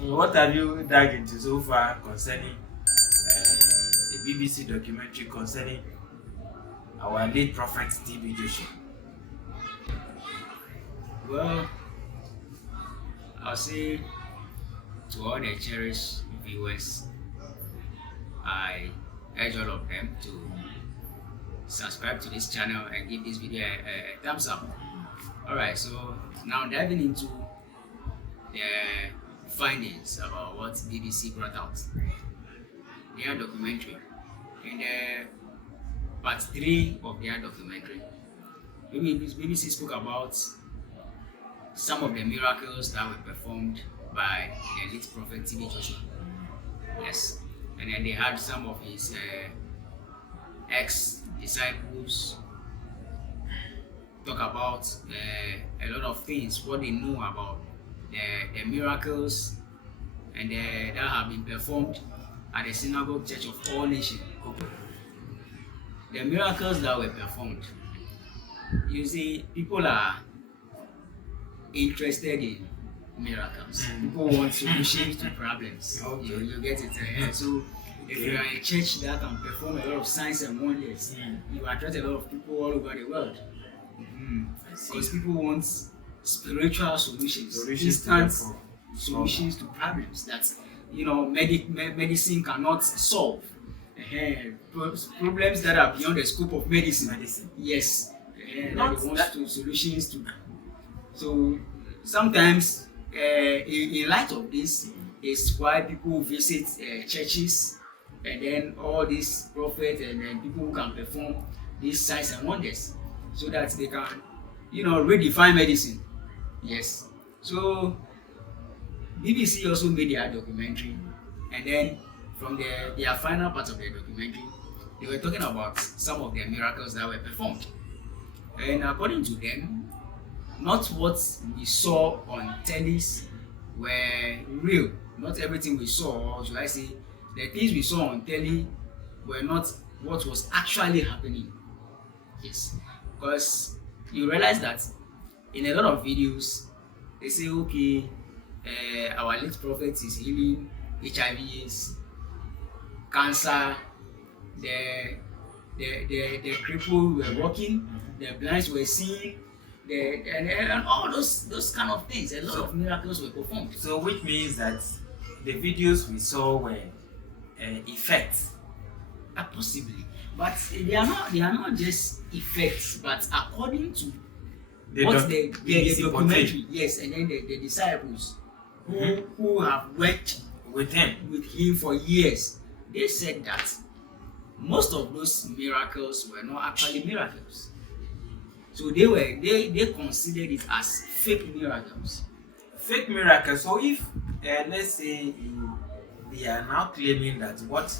What have you dug into so far concerning the BBC documentary concerning our late prophet TB Joshua? Well, I'll say to all the cherished viewers, I urge all of them to subscribe to this channel and give this video a thumbs up. Alright, so now diving into the findings about what BBC brought out. Their documentary. In the part 3 of their documentary, BBC spoke about some of the miracles that were performed by the late prophet TB Joshua. Yes. And then they had some of his ex-disciples talk about a lot of things, what they know about the miracles and that have been performed at the Synagogue Church of all nations. The miracles that were performed, you see, people are interested in miracles. People want solutions to problems. You get it. So if you are a church that can perform a lot of signs and wonders, you attract a lot of people all over the world. Because people want spiritual solutions, instant solutions to problems that medicine cannot solve. Problems that are beyond the scope of medicine. Yes. They want solutions to. So sometimes, in light of this, is why people visit churches, and then all these prophets and then people who can perform these signs and wonders, so that they can, redefine medicine. Yes. So BBC also made their documentary, and then from their final part of the documentary, they were talking about some of the miracles that were performed. And according to them, not what we saw on tellies were real. Not everything we saw, or should I say, the things we saw on telly were not what was actually happening. Yes. Because you realize that in a lot of videos, they say, okay, our late prophet is healing HIV/AIDS, cancer, the crippled were walking, the blinds were seeing, and all those kind of things. A lot of miracles were performed. So which means that the videos we saw were effects. Possibly, but they are not just effects, but according to the documentary, yes, and then the disciples who have worked with him for years, they said that most of those miracles were not actually miracles. So they considered it as fake miracles. Fake miracles. So if let's say they are now claiming that what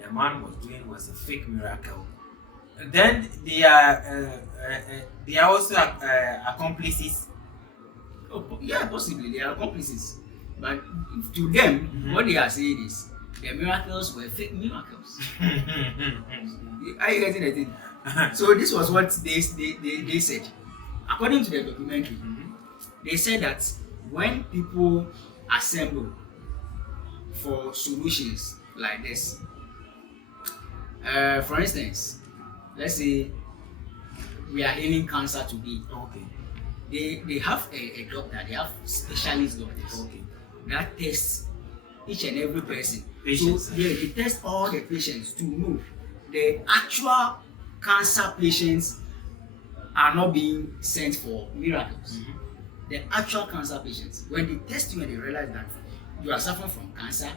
the man was doing was a fake miracle, then they are also accomplices. Oh, yeah, possibly they are accomplices. But to them, what they are saying is the miracles were fake miracles. Are you getting the thing? So this was what they said. According to the documentary, they said that when people assemble for solutions like this, for instance, let's say we are healing cancer today. Okay. They have a doctor, they have specialist doctors that test each and every person. Patients. So they test all the patients to know the actual cancer patients are not being sent for miracles. The actual cancer patients, when they test you and they realize that you are suffering from cancer,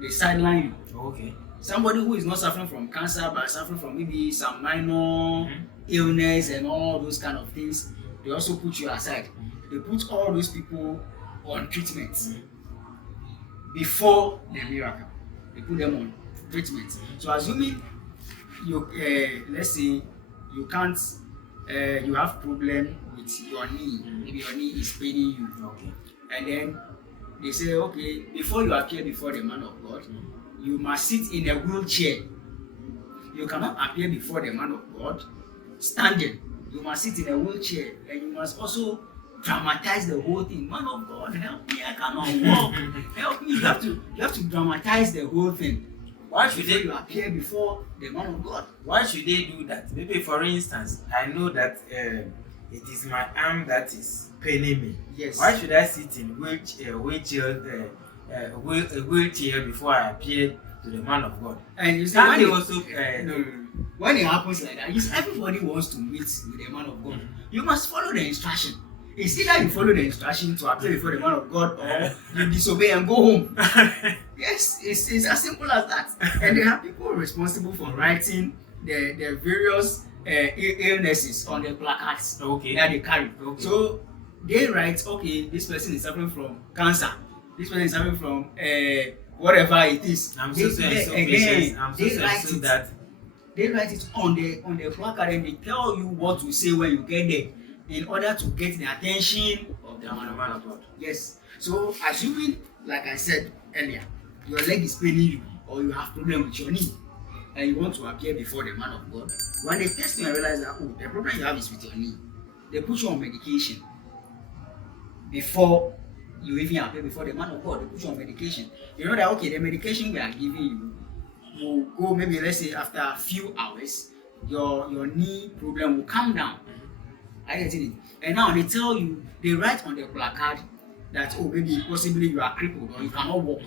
they sideline you. Okay. Somebody who is not suffering from cancer but suffering from maybe some minor illness and all those kind of things, they also put you aside. They put all those people on treatment before the miracle. They put them on treatment. So assuming you, let's say you can't, you have problem with your knee, maybe your knee is paining you, and then they say, okay, before you appear before the man of God, you must sit in a wheelchair. You cannot appear before the man of God standing. You must sit in a wheelchair, and you must also dramatize the whole thing. Man of God, help me, I cannot walk. Help me. You have to dramatize the whole thing. Why should they appear before the man of God? Why should they do that? Maybe for instance, I know that it is my arm that is paining me. Yes. Why should I sit in wheelchair before I appear to the man of God? And you see, when it happens like that, everybody wants to meet with the man of God. Mm-hmm. You must follow the instruction. It's either you follow the instruction to appear before the man of God, or you disobey and go home. Yes, it's as simple as that. And there are people responsible for writing the various illnesses on the placards that they carry. Okay. So they write, okay, this person is suffering from cancer. This person is suffering from whatever it is. They write it on the placard, and they tell you what to say when you get there, in order to get the attention of the man of God. Yes. So assuming, like I said earlier, your leg is paining you, or you have problem with your knee, and you want to appear before the man of God, when they test you and realize that, oh, the problem you have is with your knee, they put you on medication before you even appear before the man of God. They put you on medication. You know that, okay, the medication we are giving you will go, maybe let's say after a few hours, your knee problem will calm down. I get it. And now they tell you, they write on the placard that, oh, maybe possibly you are crippled or you cannot walk.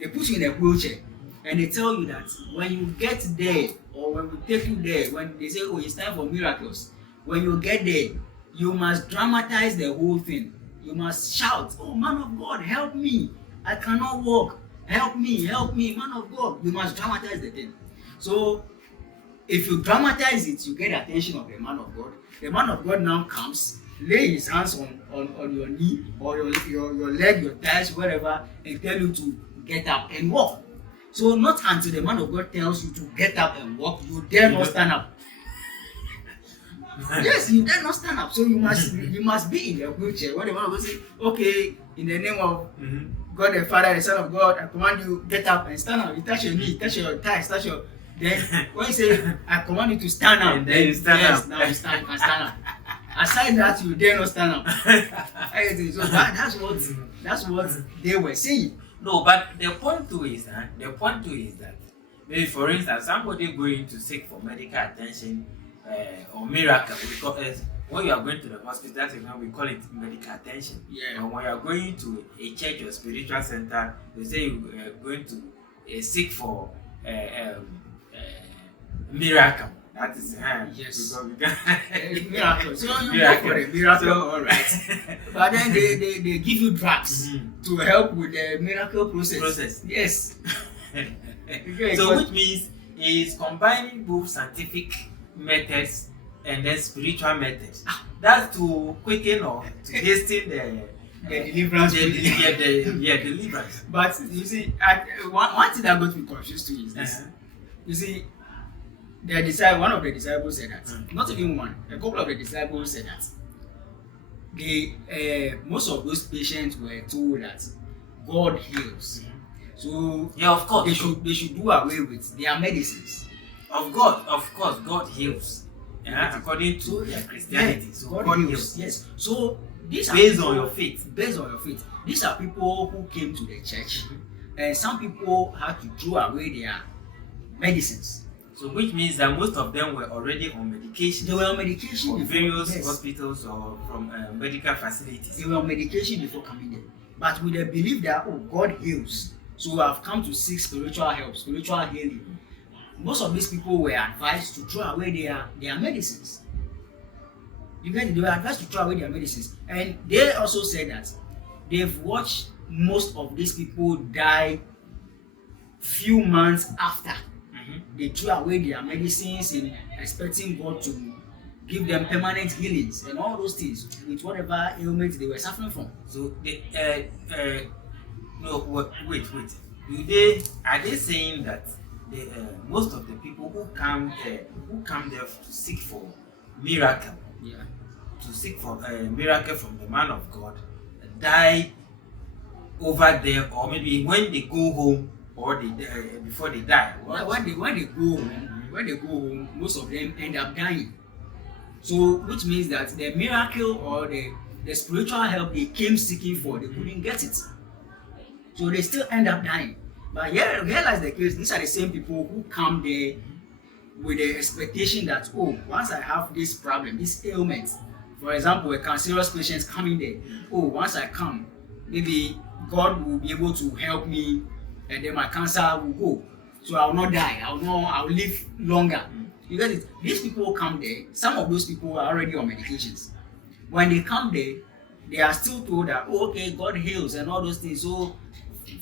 They put you in a wheelchair, and they tell you that when you get there, or when we take you there, when they say, oh, it's time for Miraculous, when you get there, you must dramatize the whole thing. You must shout, oh, man of God, help me, I cannot walk, help me, man of God. You must dramatize the thing. So if you dramatize it, you get the attention of the man of God. The man of God now comes, lay his hands on your knee or your leg, your thighs, whatever, and tell you to get up and walk. So not until the man of God tells you to get up and walk, you dare not stand up. Yes, you dare not stand up. So you must be in the wheelchair. When the man of God says, okay, in the name of God the Father, the Son of God, I command you, get up and stand up. You touch your knee, touch your thighs, touch your... Then when you say, I command you to stand up, and then you stand up. Now you can stand up. Aside that, you dare not stand up. So that's what they were saying. No, but the point too is that maybe for instance, somebody going to seek for medical attention or miracle, because when you are going to the hospital, that's when we call it medical attention. Yeah. And when you are going to a church or spiritual center, they say you are going to seek for miracle. That is yes. Miracle. So you go for a miracle, all right. But then they give you drugs to help with the miracle process. Yes. So which means is combining both scientific methods and then spiritual methods. That's to quicken or to hasten the deliverance. Deliverance. But you see, one thing that got me confused too is this. You see, one of the disciples said that. Not even one. A couple of the disciples said that. Most of those patients were told that God heals. So of course they should do away with their medicines. Of course, God heals. According to their Christianity. So God heals. Yes. So these are based on your faith. Based on your faith. These are people who came to the church, and some people had to throw away their medicines. So which means that most of them were already on medication. They were on medication from various hospitals or from medical facilities. They were on medication before coming there. But with the belief that, oh, God heals, so I've come to seek spiritual help, spiritual healing. Most of these people were advised to throw away their medicines. You get it? They were advised to throw away their medicines. And they also said that they've watched most of these people die few months after they threw away their medicines in expecting God to give them permanent healings and all those things with whatever ailments they were suffering from. So wait. Are they saying that most of the people who come there to seek for miracle, to seek for a miracle from the man of God, die over there, or maybe when they go home, or before they die? When they go home, most of them end up dying. So which means that the miracle or the the spiritual help they came seeking for, they couldn't get it. So they still end up dying. But here, realize the case, these are the same people who come there with the expectation that, oh, once I have this problem, this ailment, for example, a cancerous patient coming there, oh, once I come, maybe God will be able to help me and then my cancer will go. So I will not die, I will live longer. Because these people come there, some of those people are already on medications. When they come there, they are still told that, oh, okay, God heals and all those things. So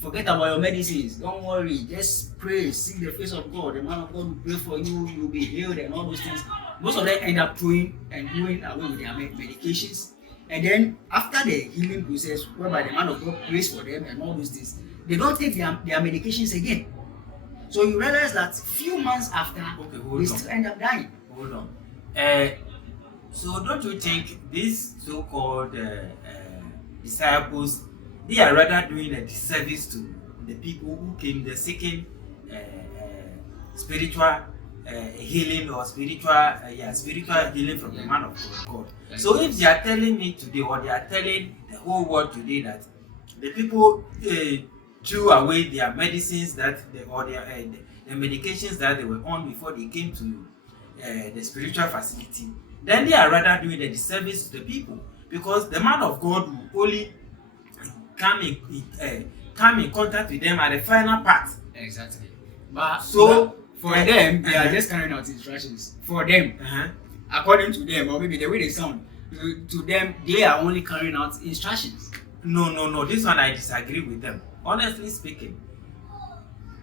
forget about your medicines. Don't worry. Just pray. Seek the face of God. The man of God will pray for you. You will be healed and all those things. Most of them end up throwing and doing away with their medications. And then after the healing process, whereby the man of God prays for them and all those things, they don't take their medications again. So you realize that few months after, they still end up dying. Hold on. So don't you think these so-called disciples, they are rather doing a disservice to the people who came there seeking spiritual healing or spiritual healing from the man of God. So if they are telling me today, or they are telling the whole world today, that the people threw away their medicines the medications that they were on before they came to the spiritual facility, then they are rather doing a disservice to the people, because the man of God will only come in contact with them at the final part. Exactly. But so for them, they are just carrying out instructions. For them, according to them, or maybe the way they sound, to them, they are only carrying out instructions. No. This one I disagree with them. Honestly speaking,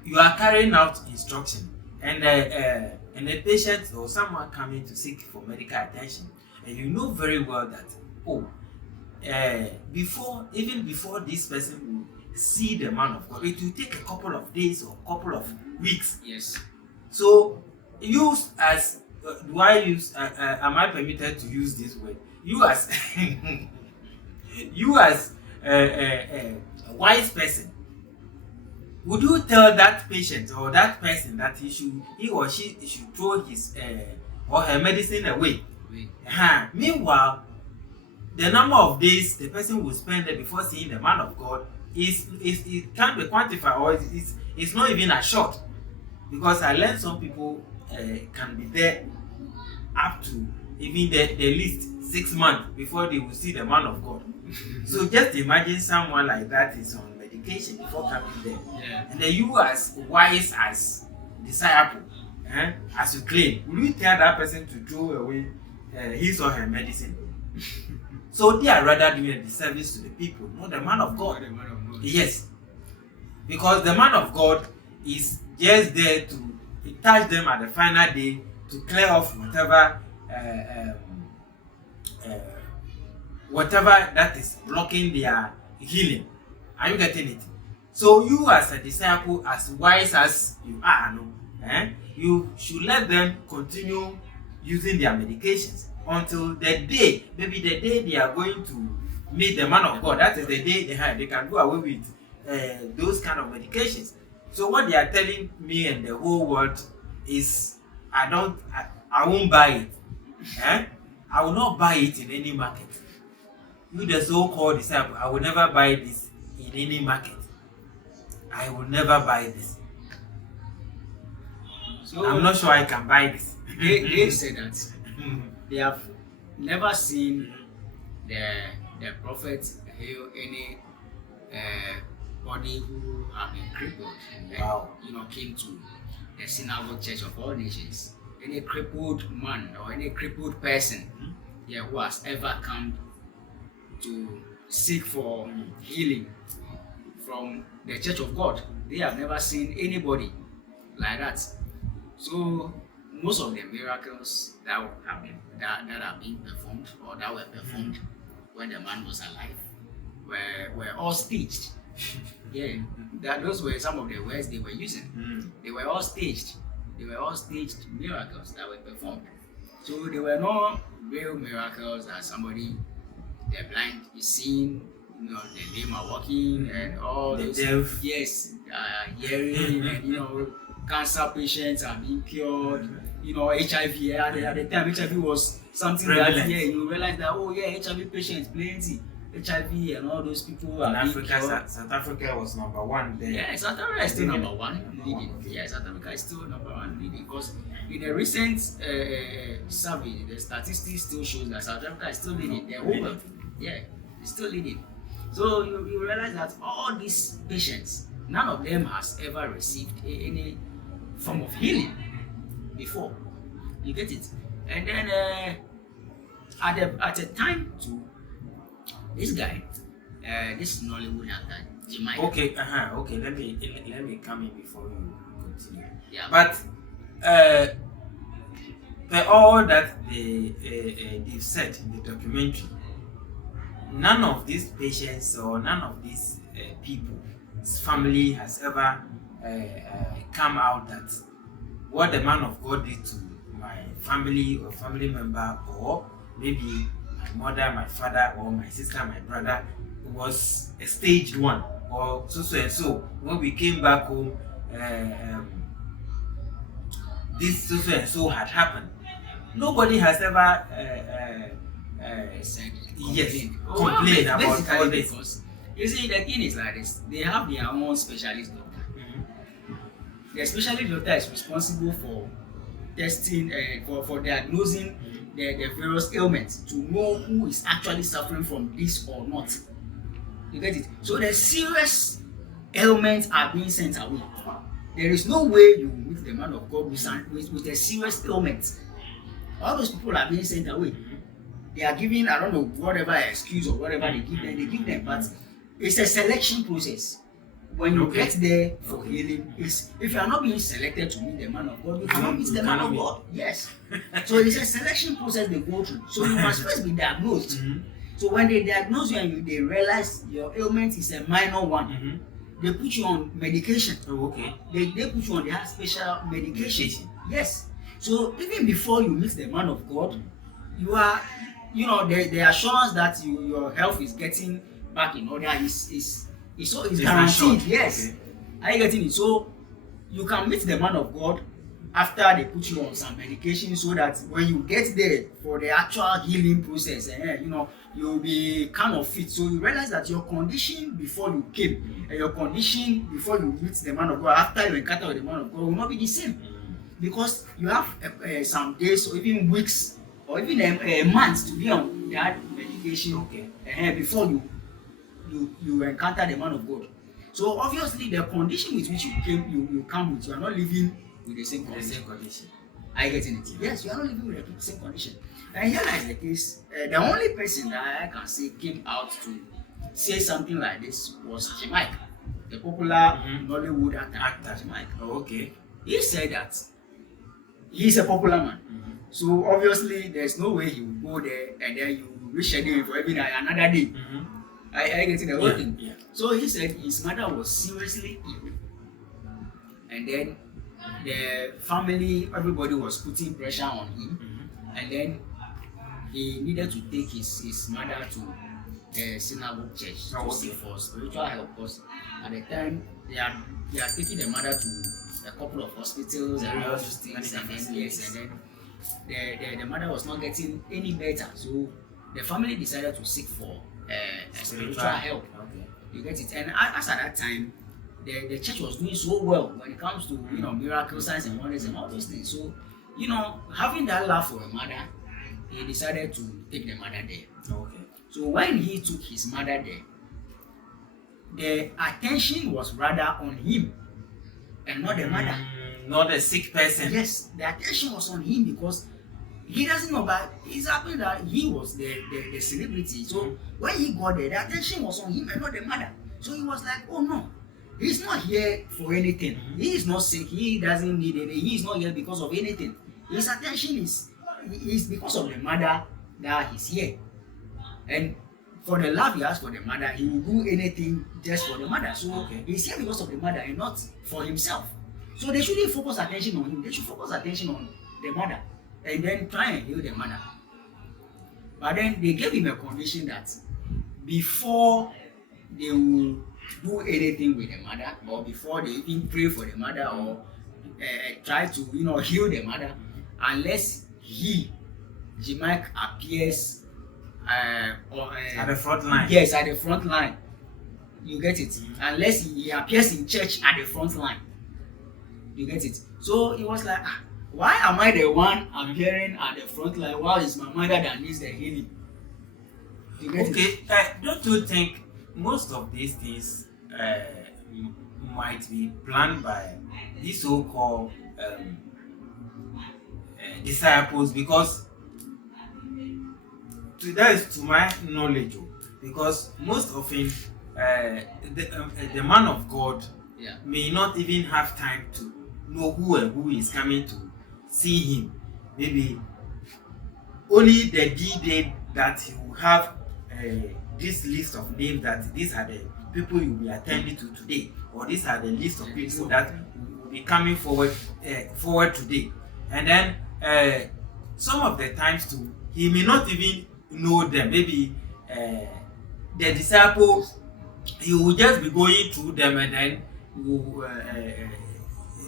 you are carrying out instruction, and a patient or someone coming to seek for medical attention, and you know very well that before this person will see the man of God, it will take a couple of days or a couple of weeks. Yes. So use as am I permitted to use this word? You as a wise person, would you tell that patient or that person that he or she should throw his or her medicine away? Meanwhile, the number of days the person will spend there before seeing the man of God it can't be quantified, or it's not even a short. Because I learned some people can be there up to even the least 6 months before they will see the man of God. So just imagine someone like that is on medication before coming there. Yeah. And then you, as wise as disciple, as you claim, will you tell that person to throw away his or her medicine? So they are rather doing a disservice to the people, not the man of God. Yes. Because the man of God is just there to touch them at the final day to clear off whatever that is blocking their healing. Are you getting it? So you, as a disciple, as wise as you are, you should let them continue using their medications until the day, maybe the day they are going to meet the man of God. That is the day they can do away with those kind of medications. So what they are telling me and the whole world is, I won't buy it. I will not buy it in any market. You, the so-called disciple, I will never buy this in any market. I will never buy this. So I'm not sure I can buy this. They say that they have never seen the prophet heal any body who have been crippled and came to the Synagogue Church of all nations. Any crippled man or any crippled person who has ever come to seek for healing from the Church of God, they have never seen anybody like that. So most of the miracles that have been performed, or that were performed when the man was alive, were all staged. Those were some of the words they were using. They were all staged. They were all staged miracles that were performed. So they were not real miracles that somebody, the blind is seeing, the lame are walking, and all the those. deaf. Yes, hearing, and cancer patients are being cured. You know, HIV. At the time, HIV was something prevalent. that you realize that HIV patients plenty. HIV and all those people in are being Africa. cured. South Africa was number one then. Yeah, South Africa is still number one leading. Yeah, South Africa is still number one leading because in a recent survey, the statistics still shows that South Africa is still leading. They're over. Yeah, it's still leading. So you realize that all these patients, none of them has ever received any form of healing before. You get it? And then at a time too, this guy, this Nollywood actor, Jamaica. Okay, okay. Let me come in before you continue. Yeah. But all that they've said in the documentary, none of these patients or none of these people's family has ever come out that what the man of God did to my family or family member, or maybe my mother, my father, or my sister, my brother, was a staged one, or so and so. When we came back home, this so and so had happened. Nobody has ever complained about all this. Because you see, the thing is like this: they have their own specialist doctor. The specialist doctor is responsible for testing, for diagnosing the various ailments to know who is actually suffering from this or not. You get it? So the serious ailments are being sent away. There is no way you meet the man of God with a serious ailment. All those people are being sent away. They are giving, I don't know, whatever excuse or whatever they give them, but it's a selection process. When you get there for healing, if you are not being selected to meet the man of God, you cannot meet the man of God. Yes. So it's a selection process they go through. So you must first be diagnosed. So when they diagnose you and they realize your ailment is a minor one, they put you on medication. Oh, okay. They put you on their special medication. Yes. So even before you meet the man of God, you are, the assurance that your health is getting back in order is guaranteed. Yes. Okay. Are you getting it? So you can meet the man of God after they put you on some medication, so that when you get there for the actual healing process, you'll be kind of fit. So you realize that your condition before you came and your condition before you meet the man of God, after you encounter with the man of God, will not be the same, because you have some days or even weeks or even a month to be on that medication. Okay. Before you encounter the man of God. So obviously the condition with which you came, you come with, you are not living with the same condition. Are you getting it? Yes, you are not living with the same condition. And here is the case. The only person that I can say came out to say something like this was Jamaica, the popular Nollywood actor Jamaica. Oh, okay. He said that he's a popular man. So obviously there's no way he will go there and then you reschedule him for even another day. Are you getting the whole thing? Yeah. So he said his mother was seriously ill, and then the family, everybody was putting pressure on him, and then he needed to take his mother to the Synagogue church to seek for spiritual help, because at the time they are taking the mother to a couple of hospitals and all those things, and then the mother was not getting any better, so the family decided to seek for spiritual help. Okay. You get it? And as at that time, the church was doing so well when it comes to miracle signs and wonders and all those things. So having that love for a mother, he decided to take the mother there. Okay. So when he took his mother there, the attention was rather on him and not the mother. Not the sick person. Yes, the attention was on him because he doesn't know, but it's happened that he was the celebrity. So when he got there, the attention was on him and not the mother. So he was like, oh no, he's not here for anything. He is not sick. He doesn't need anything. He is not here because of anything. His attention is because of the mother that he's here. And for the love he has for the mother, he will do anything just for the mother. So he's here because of the mother and not for himself. So they shouldn't focus attention on him. They should focus attention on the mother and then try and heal the mother. But then they gave him a condition that before they will do anything with the mother, or before they even pray for the mother, or try to heal the mother unless Jimike appears at the front line. Yes, at the front line. You get it? Unless he appears in church at the front line. You get it? So it was like, why am I the one appearing at the front line while it's my mother that needs the healing? You get it? Don't you think most of these things might be planned by these so-called disciples? Because that is to my knowledge, because most often the man of God may not even have time to know who is coming to see him. Maybe only the D-Day that he will have this list of names, that these are the people you will be attending to today, or these are the list of people that will be coming forward today. And then some of the times too, he may not even know them. Maybe the disciples, he will just be going through them and then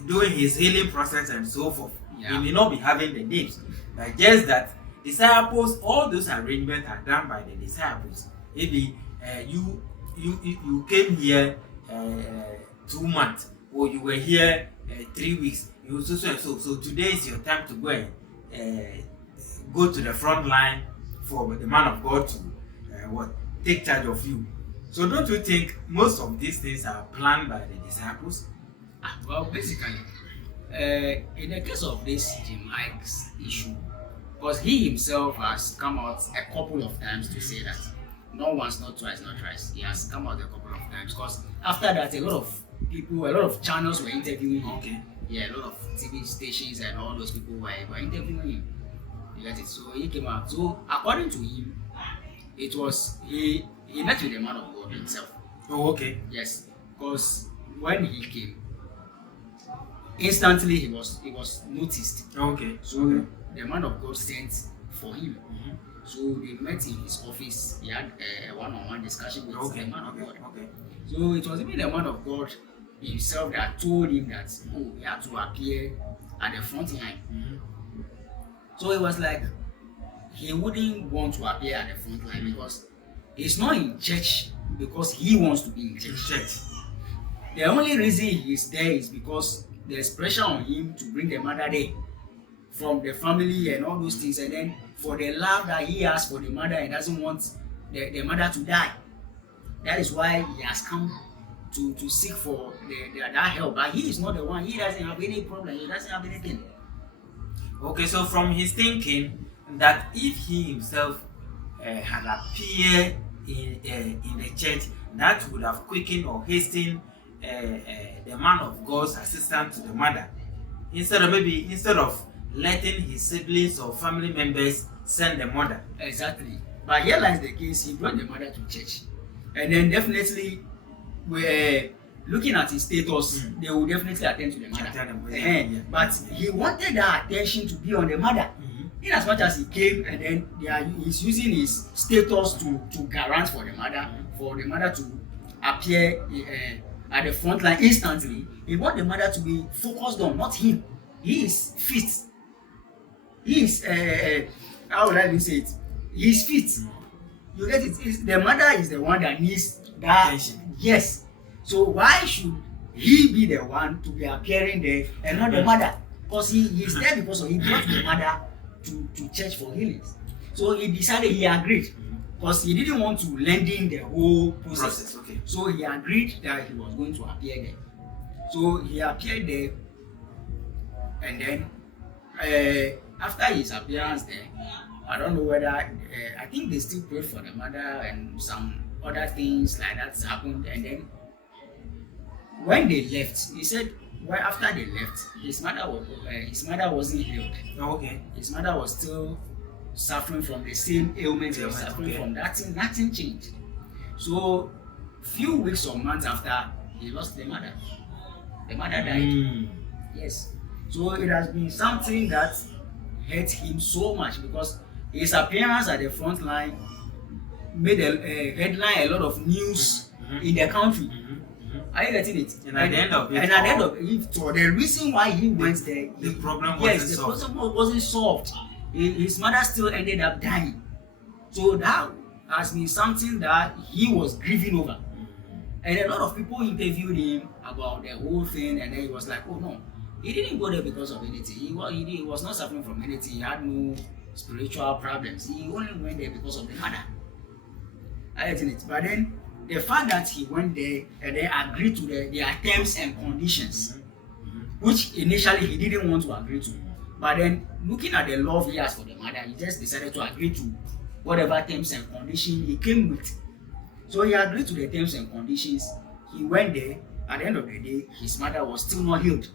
doing his healing process and so forth. He may not be having the names, but just that disciples, all those arrangements are done by the disciples. Maybe you came here 2 months, or you were here 3 weeks. You so today is your time to go and go to the front line for the man of God to take charge of you. So don't you think most of these things are planned by the disciples? Well, basically, in the case of this Jimike's issue, because he himself has come out a couple of times to say that, not once, not twice, not thrice. He has come out a couple of times, because after that, a lot of people, a lot of channels were interviewing him. Okay. Yeah, a lot of TV stations and all those people were interviewing him. You get it? So he came out. So according to him, it was he met with the man of God himself. Oh, okay. Yes, because when he came, instantly he was noticed. Okay. So the man of God sent for him. So they met in his office. He had a one-on-one discussion with the man of God. Okay. So it was even the man of God himself that told him that he had to appear at the front line. So it was like he wouldn't want to appear at the front line because he's not in church because he wants to be in church. The only reason he's there is because there's pressure on him to bring the mother there from the family and all those things, and then for the love that he has for the mother and doesn't want the mother to die. That is why he has come to seek for that help. But he is not the one. He doesn't have any problem. He doesn't have anything. Okay, so from his thinking that if he himself had appeared in the church, that would have quickened or hastened the man of God's assistance to the mother, instead of letting his siblings or family members send the mother. Exactly. But here lies the case. He brought the mother to church, and then definitely we're looking at his status. They will definitely attend to the mother. But he wanted that attention to be on the mother. In as much as he came, and then he's using his status to garant for the mother to appear at the front line instantly. He want the mother to be focused on, not him. He is fit. He is how would I even say it? He is fit. You get it? The mother is the one that needs that attention. Yes. So why should he be the one to be appearing there and not the mother? Because he is there because he brought the mother to church for healings. So he decided, he agreed, because he didn't want to lengthen the whole process. Okay. So he agreed that he was going to appear there. So he appeared there, and then after his appearance there, I don't know whether I think they still prayed for the mother and some other things like that happened. And then when they left, he said, well, after they left, his mother wasn't healed. Okay. His mother was still suffering from the same ailment he was suffering from. Nothing changed. So few weeks or months after, he lost the mother. The mother died. Yes. So it has been something that hurt him so much, because his appearance at the front line made a headline, a lot of news in the country. Are you getting it? And at the end of it, for the reason why he went there, the problem wasn't solved. His mother still ended up dying. So that has been something that he was grieving over. And a lot of people interviewed him about the whole thing, and then he was like, oh no, he didn't go there because of anything. He was not suffering from anything. He had no spiritual problems. He only went there because of the mother. I get it. But then the fact that he went there and then agreed to their terms and conditions, which initially he didn't want to agree to, but then looking at the love he has for the mother, he just decided to agree to whatever terms and conditions he came with. So he agreed to the terms and conditions. He went there. At the end of the day, his mother was still not healed.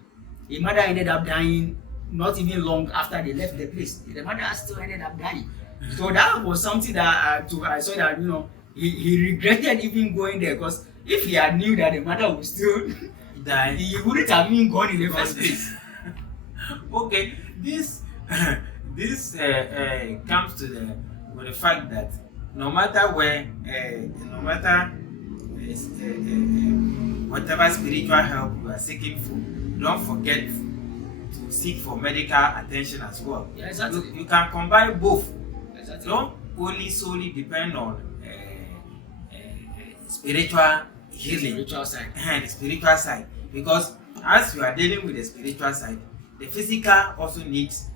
His mother ended up dying not even long after they left the place. The mother still ended up dying. So that was something that I saw that, you know, he regretted even going there, because if he had knew that the mother would still die, he wouldn't have been gone in the first place. Okay, this comes to the fact that no matter where, whatever spiritual help you are seeking for, don't forget to seek for medical attention as well. Yeah, exactly. You can combine both. Exactly. Don't only solely depend on spiritual healing, the spiritual side, because as you are dealing with the spiritual side, the physical also needs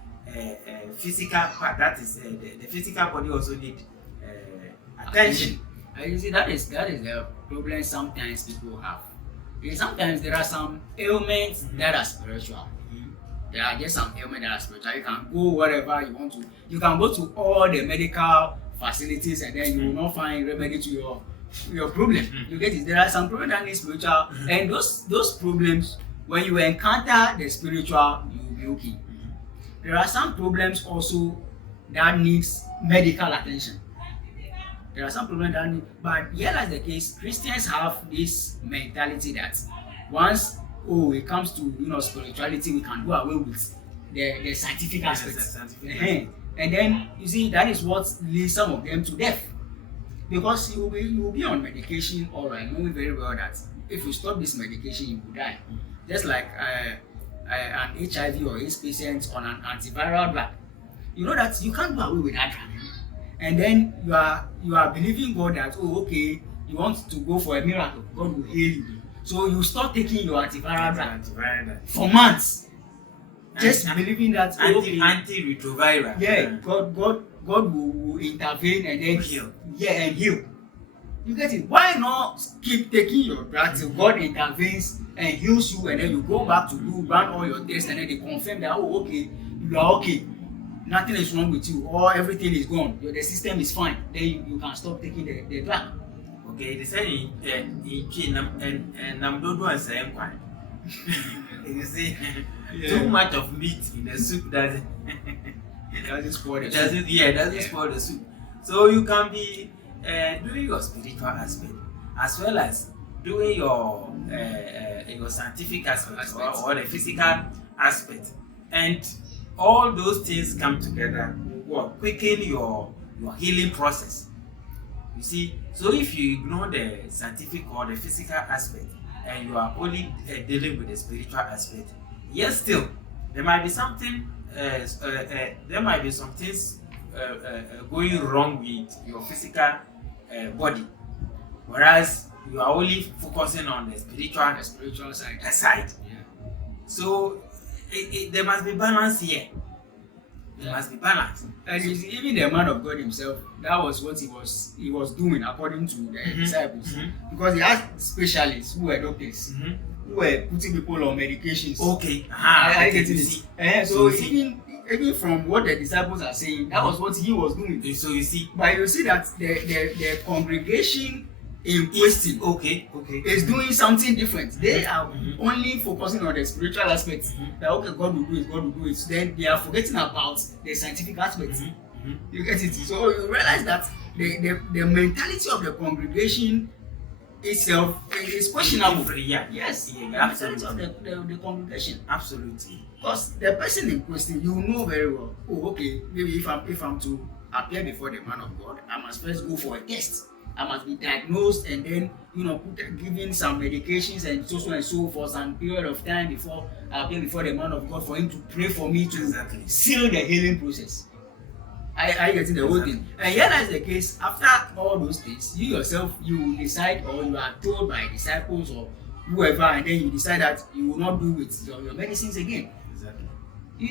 physical part. That is the physical body also needs attention. You see, that is the problem sometimes people have. Sometimes there are some ailments that are spiritual. There are just some ailments that are spiritual. You can go wherever you want to. You can go to all the medical facilities and then you will not find remedy to your problem. You get it? There are some problems that need spiritual, and those problems, when you encounter the spiritual, you will be okay. There are some problems also that needs medical attention. There are some problems that need, but here is the case. Christians have this mentality that once it comes to spirituality, we can do away with the scientific aspects. And then you see that is what leads some of them to death, because you will be on medication, all right, knowing very well that if you stop this medication, you will die. Just like an HIV or AIDS patient on an antiviral drug, you know that you can't do away with that drug. And then you are believing God that, okay, you want to go for a miracle, God will heal you. So you stop taking your antiviral drug for months, just believing that antiretroviral. Yeah, God will intervene and then heal. Yeah, and heal. You get it? Why not keep taking your drug till God intervenes and heals you, and then you go back to run all your tests, and then they confirm that, okay, you are okay. Nothing is wrong with you, or everything is gone. The system is fine. Then you can stop taking the drug. Okay, they said in Namdodo and Sayemkwan. You see, too much of meat in the soup doesn't spoil the soup. So you can be doing your spiritual aspect as well as doing your scientific aspect or the physical aspect, and all those things come together will quicken your healing process. You see, so if you ignore the scientific or the physical aspect and you are only dealing with the spiritual aspect, yes, still there might be something. There might be some things going wrong with your physical body, whereas you are only focusing on the spiritual side. Yeah. So there must be balance here. There must be balance. And you see, even the man of God himself, that was what he was doing according to the disciples, because he had specialists who were doctors, who were putting people on medications. Okay. I get it. So even from what the disciples are saying, that was what he was doing. So you see, but you see that the congregation in question is doing something different. They are only focusing on the spiritual aspects. That God will do it. Then they are forgetting about the scientific aspects. You get it? So you realize that the mentality of the congregation itself is questionable. Yes, the mentality of the congregation. Absolutely. Because the person in question, you know very well, maybe if I'm to appear before the man of God, I must first go for a test. I must be diagnosed and then given some medications and so for some period of time before I appear before the man of God for him to pray for me to seal the healing process. I getting the whole thing. And here is the case. After all those things, you yourself, you decide, or you are told by disciples or whoever, and then you decide that you will not do with your medicines again. Exactly.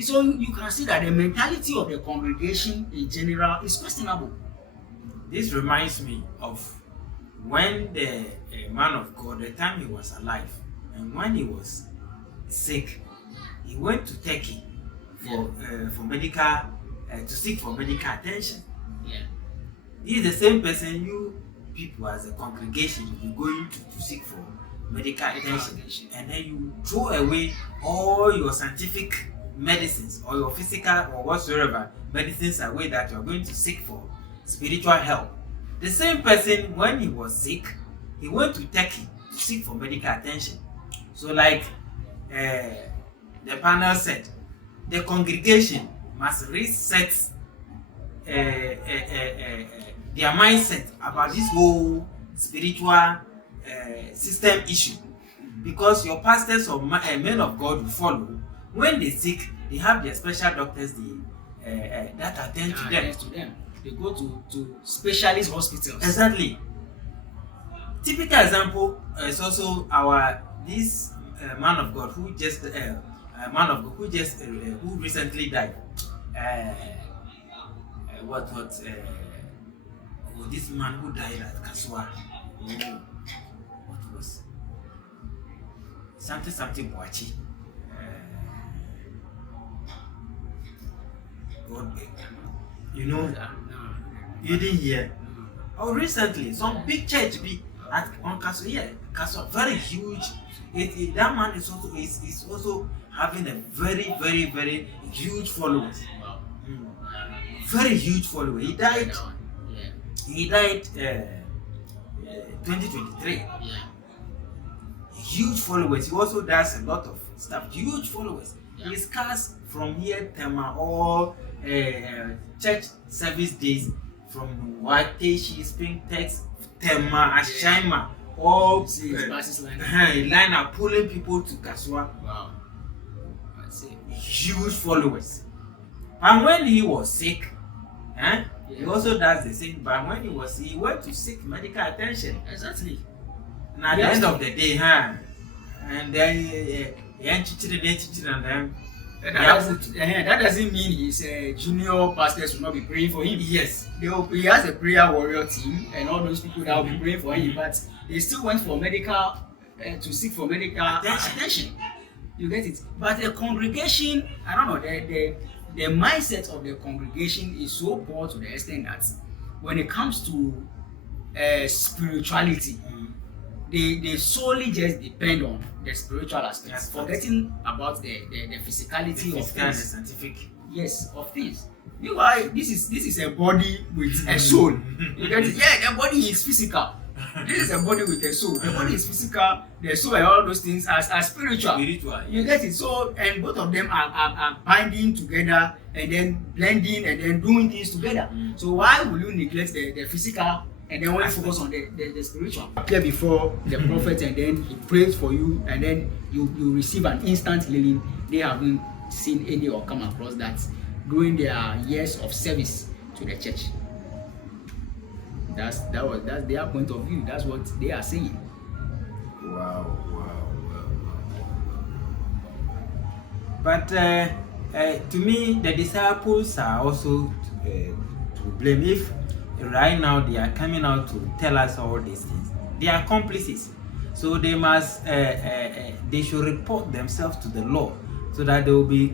So you can see that the mentality of the congregation in general is questionable. This reminds me of when the man of God, the time he was alive, and when he was sick, he went to Turkey for medical. To seek for medical attention. Yeah. He is the same person you people as a congregation you going to seek for medical attention, and then you throw away all your scientific medicines or your physical or whatsoever medicines away that you are going to seek for spiritual help. The same person, when he was sick, he went to Turkey to seek for medical attention. So like the panel said, the congregation must reset their mindset about this whole spiritual system issue, because your pastors or men of God you follow, when they sick, they have their special doctors that attend to them. They go to specialist hospitals. Exactly. Typical example is also this man of God who recently died. This man who died at Kaswa. What was something Boachi? You didn't hear? Oh, recently some big church be on Kaswa. Yeah, Kaswa, very huge. That man is also having a very, very, very huge followers. Very huge follower. He died. He died 2023. Yeah. Huge followers. He also does a lot of stuff. Huge followers. Yeah. His cars from here, Tema, all church service days from Wateshi, Spring Text, Tema, Ashaima, all line are pulling people to Kaswa. Wow. Huge followers. And when he was sick, he also does the same. But when he went to seek medical attention. Exactly. And at the end of the day, and then that doesn't mean his junior pastors will not be praying for him. Yes. He has a prayer warrior team and all those people that will be praying for him, but they still went for medical to seek for medical attention. You get it? But the congregation, I don't know, the mindset of the congregation is so poor to the extent that when it comes to spirituality, they solely just depend on the spiritual aspects, forgetting about the physicality of things. Scientific. Yes, of things. This is a body with a soul. You get it? Yeah, the body is physical. This is a body with a soul. The body is physical, the soul and all those things are spiritual. You get it? So, and both of them are binding together and then blending and then doing things together. So why will you neglect the physical and then when you focus on the spiritual? Appear before the prophet and then he prays for you and then you receive an instant healing. They haven't seen any or come across that during their years of service to the church. That's their point of view. That's what they are saying. Wow. But to me, the disciples are also to blame. If right now they are coming out to tell us all these things, they are accomplices. So they must, they should report themselves to the law, so that they will be,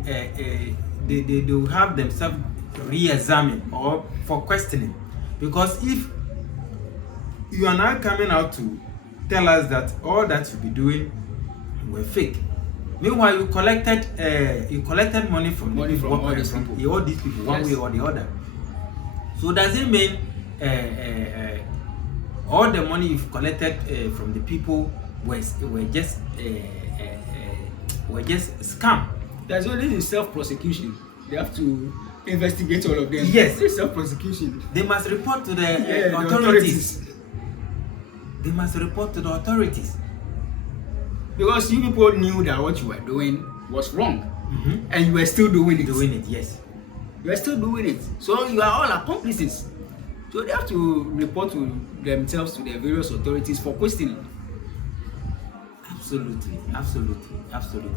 they will have themselves re-examined or for questioning. Because if you are now coming out to tell us that all that you be doing were fake, meanwhile you collected money from all these people, one way or the other. So does it mean all the money you've collected from the people were just scam? There's only self-prosecution. They have to investigate all of them. Yes, it's self-prosecution. They must report to the authorities. They must report to the authorities. Because you people knew that what you were doing was wrong, Mm-hmm. and you were still doing it. Doing it, yes. You are still doing it. So you are all accomplices. So they have to report to themselves to the various authorities for questioning. Absolutely, absolutely, absolutely.